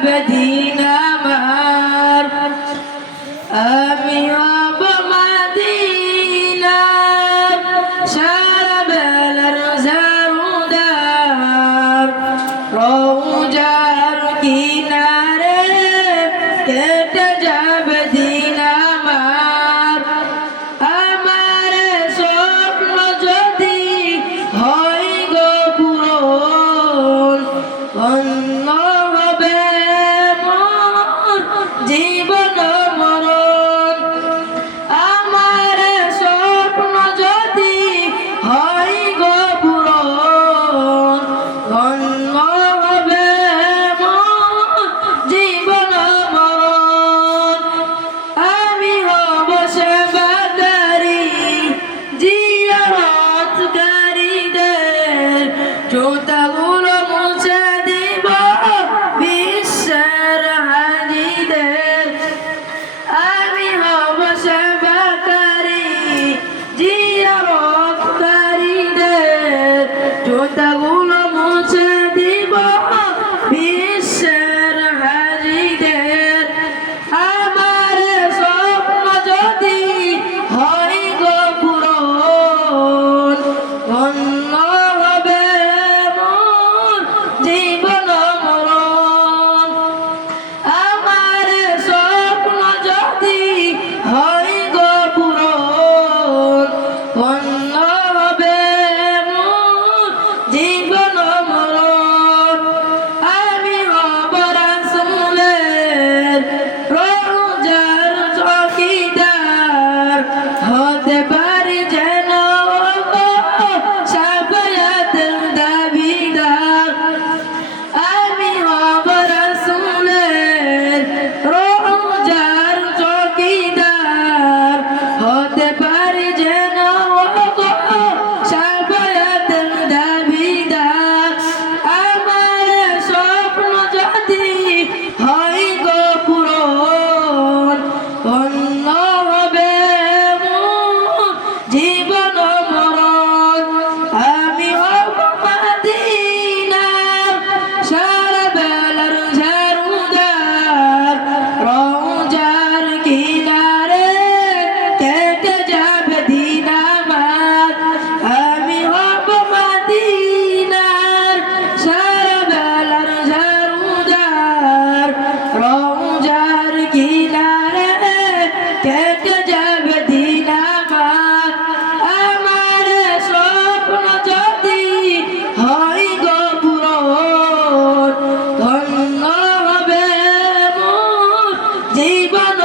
বেদিন আমার আমি হব মদিনার সারা বেলার ঝাড়ুদার রওজার কিনারে কেটে যাবে দিন আমার আমার স্বপ্ন যদি হয় গো পূরণ অন্য হবে মোর জীবন মরণ আমার স্বপ্ন যদি হয় গো পূরণ অন্য হবে মোর জীবন মরণ আমি হব সেবাদারি জিয়ারতকারীদের জুতাগুলো মুছে দিব বিশ্বের হাজিদের আমি হব সেবাকারী জিয়ারতকারীদের জুতাগুলো মুছে দিব বিশ্বের হাজিদের আমার স্বপ্ন যদি হয় গো পূরণ ধন্য হবে মোর জীবন মরণ আমার স্বপ্ন যদি হয় গো পূরণ ধন্য হবে মোর জীবন মরণ আমি হব রাসূলের রওজার চৌকিদার হতে পারি যেন গো শাফায়াতের দাবিদার আমি হব রাসূলের রওজার চৌকিদার হতে পারি যেন গো শাফায়াতের দাবিদার আমার স্বপ্ন যদি হয় গো পূরণ ধন্য হবে মোর জীবন মরণ আমি হব মদিনার সারা বেলার ঝাড়ুদার রওজার কিনারে কেটে যাবে দিন আমার আমি হব মদিনার সারা বেলার ঝাড়ুদার রওজার কিনারে কেটে যাবে দিন আমার আমার স্বপ্ন যদি হয় গো পূরণ ধন্য হবে মোর জীবন